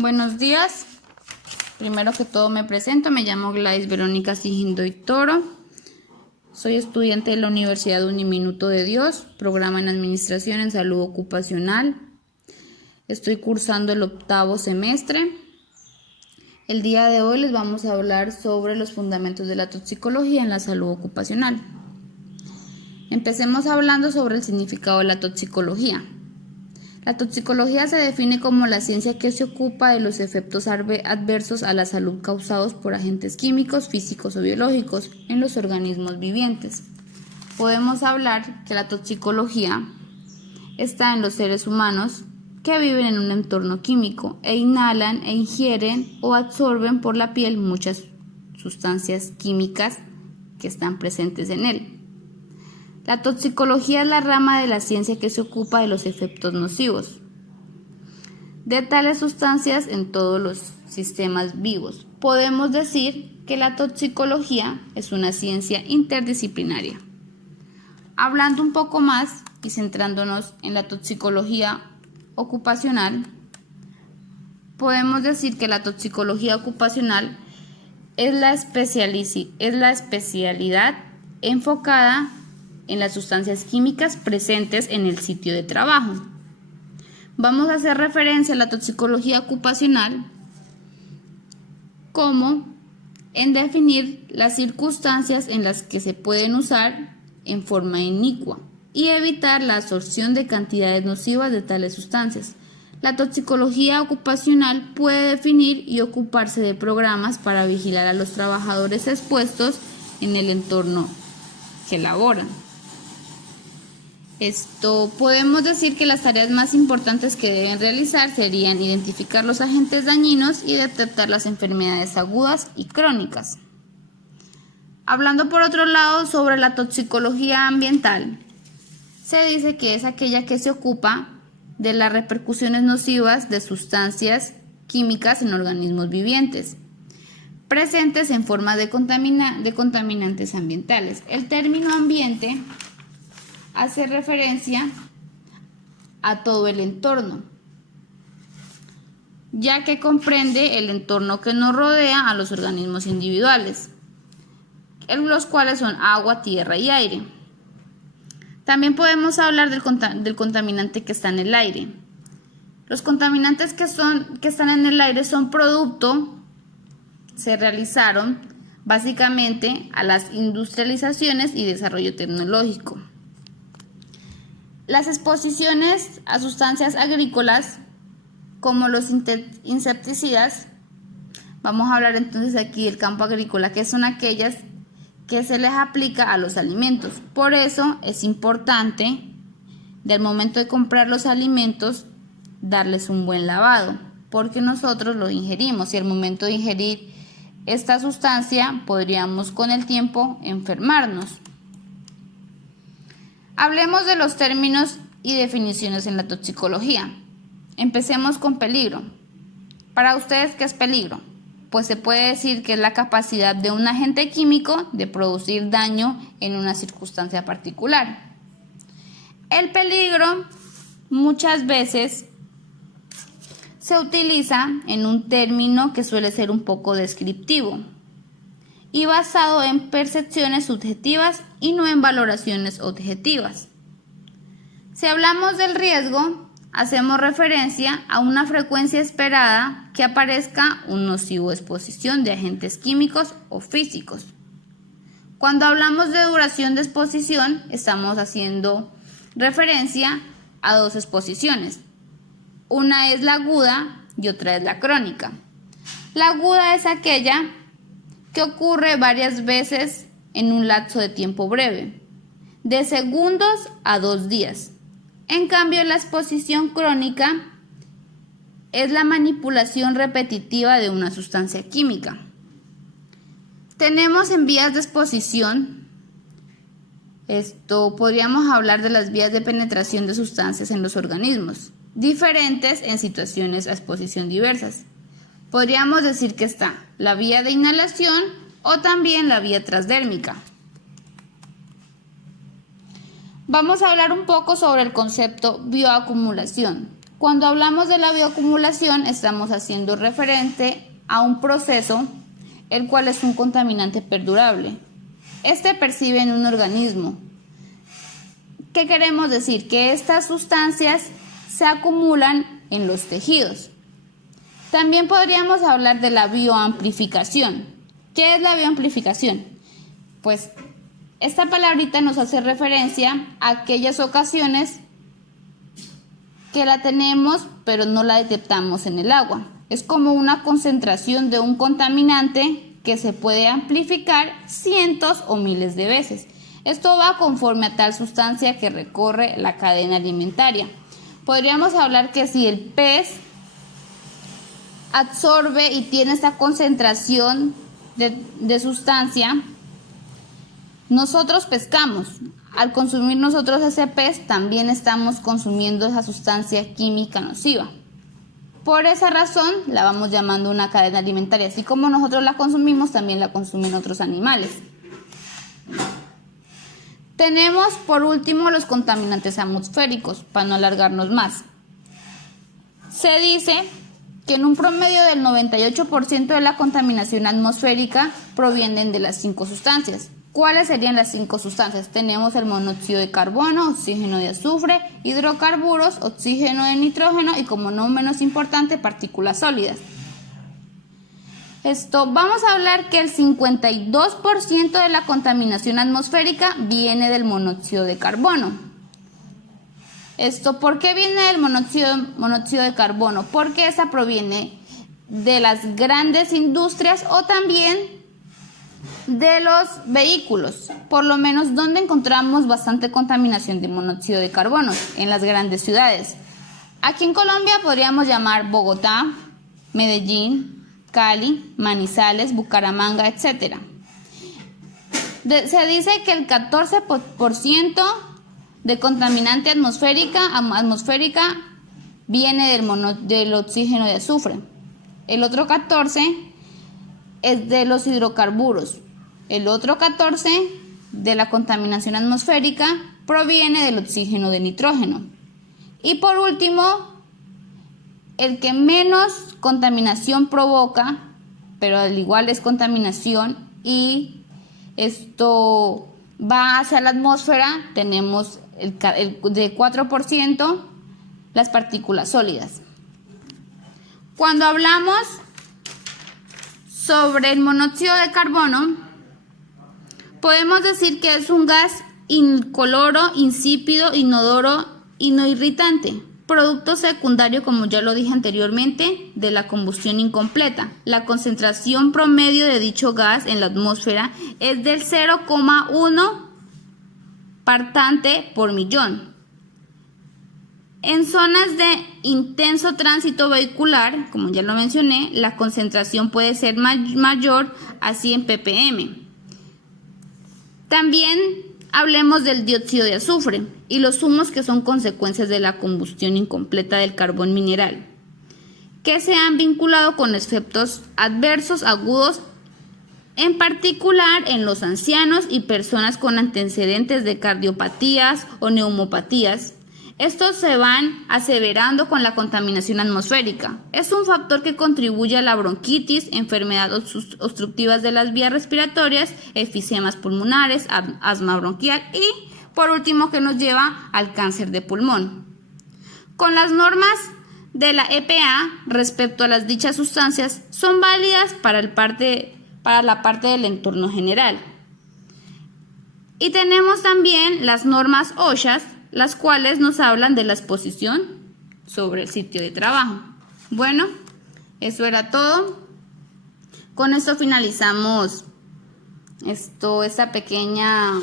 Buenos días. Primero que todo me presento, me llamo Gladys Verónica Sigindoy Toro. Soy estudiante de la Universidad Uniminuto de Dios, programa en Administración en Salud Ocupacional. Estoy cursando el 8º semestre. El día de hoy les vamos a hablar sobre los fundamentos de la toxicología en la salud ocupacional. Empecemos hablando sobre el significado de la toxicología. La toxicología se define como la ciencia que se ocupa de los efectos adversos a la salud causados por agentes químicos, físicos o biológicos en los organismos vivientes. Podemos hablar que la toxicología está en los seres humanos que viven en un entorno químico e inhalan e ingieren o absorben por la piel muchas sustancias químicas que están presentes en él. La toxicología es la rama de la ciencia que se ocupa de los efectos nocivos de tales sustancias en todos los sistemas vivos. Podemos decir que la toxicología es una ciencia interdisciplinaria. Hablando un poco más y centrándonos en la toxicología ocupacional, podemos decir que la toxicología ocupacional es la especialidad enfocada en las sustancias químicas presentes en el sitio de trabajo. Vamos a hacer referencia a la toxicología ocupacional como en definir las circunstancias en las que se pueden usar en forma inicua y evitar la absorción de cantidades nocivas de tales sustancias. La toxicología ocupacional puede definir y ocuparse de programas para vigilar a los trabajadores expuestos en el entorno que laboran. Podemos decir que las tareas más importantes que deben realizar serían identificar los agentes dañinos y detectar las enfermedades agudas y crónicas. Hablando por otro lado sobre la toxicología ambiental, se dice que es aquella que se ocupa de las repercusiones nocivas de sustancias químicas en organismos vivientes, presentes en forma de contaminantes ambientales. El término ambiente hace referencia a todo el entorno, ya que comprende el entorno que nos rodea a los organismos individuales, los cuales son agua, tierra y aire. También podemos hablar del contaminante que está en el aire. Los contaminantes que están en el aire se realizaron básicamente a las industrializaciones y desarrollo tecnológico. Las exposiciones a sustancias agrícolas como los insecticidas, vamos a hablar entonces aquí del campo agrícola, que son aquellas que se les aplica a los alimentos. Por eso es importante, del momento de comprar los alimentos, darles un buen lavado, porque nosotros los ingerimos y al momento de ingerir esta sustancia podríamos con el tiempo enfermarnos. Hablemos de los términos y definiciones en la toxicología. Empecemos con peligro. Para ustedes, ¿qué es peligro? Pues se puede decir que es la capacidad de un agente químico de producir daño en una circunstancia particular. El peligro muchas veces se utiliza en un término que suele ser un poco descriptivo y basado en percepciones subjetivas y no en valoraciones objetivas. Si hablamos del riesgo, hacemos referencia a una frecuencia esperada que aparezca un nocivo exposición de agentes químicos o físicos. Cuando hablamos de duración de exposición, estamos haciendo referencia a dos exposiciones. Una es la aguda y otra es la crónica. La aguda es aquella que ocurre varias veces en un lapso de tiempo breve, de segundos a 2 días. En cambio, la exposición crónica es la manipulación repetitiva de una sustancia química. Tenemos en vías de exposición, podríamos hablar de las vías de penetración de sustancias en los organismos, diferentes en situaciones a exposición diversas. Podríamos decir que está la vía de inhalación o también la vía transdérmica. Vamos a hablar un poco sobre el concepto bioacumulación. Cuando hablamos de la bioacumulación, estamos haciendo referente a un proceso el cual es un contaminante perdurable. Este percibe en un organismo. ¿Qué queremos decir? Que estas sustancias se acumulan en los tejidos. También podríamos hablar de la bioamplificación. ¿Qué es la bioamplificación? Pues esta palabrita nos hace referencia a aquellas ocasiones que la tenemos pero no la detectamos en el agua. Es como una concentración de un contaminante que se puede amplificar cientos o miles de veces. Esto va conforme a tal sustancia que recorre la cadena alimentaria. Podríamos hablar que si el pez absorbe y tiene esta concentración de sustancia, nosotros pescamos. Al consumir nosotros ese pez, también estamos consumiendo esa sustancia química nociva. Por esa razón, la vamos llamando una cadena alimentaria. Así como nosotros la consumimos, también la consumen otros animales. Tenemos, por último, los contaminantes atmosféricos, para no alargarnos más. Se dice que en un promedio del 98% de la contaminación atmosférica provienen de las 5 sustancias. ¿Cuáles serían las 5 sustancias? Tenemos el monóxido de carbono, oxígeno de azufre, hidrocarburos, oxígeno de nitrógeno y, como no menos importante, partículas sólidas. Vamos a hablar que el 52% de la contaminación atmosférica viene del monóxido de carbono. ¿Por qué viene del monóxido de carbono? Porque esa proviene de las grandes industrias o también de los vehículos. Por lo menos, ¿dónde encontramos bastante contaminación de monóxido de carbono? En las grandes ciudades. Aquí en Colombia podríamos llamar Bogotá, Medellín, Cali, Manizales, Bucaramanga, etc. Se dice que el 14% de contaminante atmosférica viene del oxígeno de azufre. El otro 14% es de los hidrocarburos. El otro 14% de la contaminación atmosférica proviene del oxígeno de nitrógeno. Y por último, el que menos contaminación provoca, pero al igual es contaminación y esto va hacia la atmósfera, tenemos el de 4%, las partículas sólidas. Cuando hablamos sobre el monóxido de carbono, podemos decir que es un gas incoloro, insípido, inodoro y no irritante. Producto secundario, como ya lo dije anteriormente, de la combustión incompleta. La concentración promedio de dicho gas en la atmósfera es del 0,1 partante por millón. En zonas de intenso tránsito vehicular, como ya lo mencioné, la concentración puede ser mayor a 100 ppm. También hablemos del dióxido de azufre y los humos que son consecuencias de la combustión incompleta del carbón mineral, que se han vinculado con efectos adversos agudos, en particular en los ancianos y personas con antecedentes de cardiopatías o neumopatías. Estos se van aseverando con la contaminación atmosférica. Es un factor que contribuye a la bronquitis, enfermedades obstructivas de las vías respiratorias, efemas pulmonares, asma bronquial y, por último, que nos lleva al cáncer de pulmón. Con las normas de la EPA respecto a las dichas sustancias son válidas para la parte del entorno general. Y tenemos también las normas OSHA, las cuales nos hablan de la exposición sobre el sitio de trabajo. Bueno, eso era todo. Con esto finalizamos esta pequeña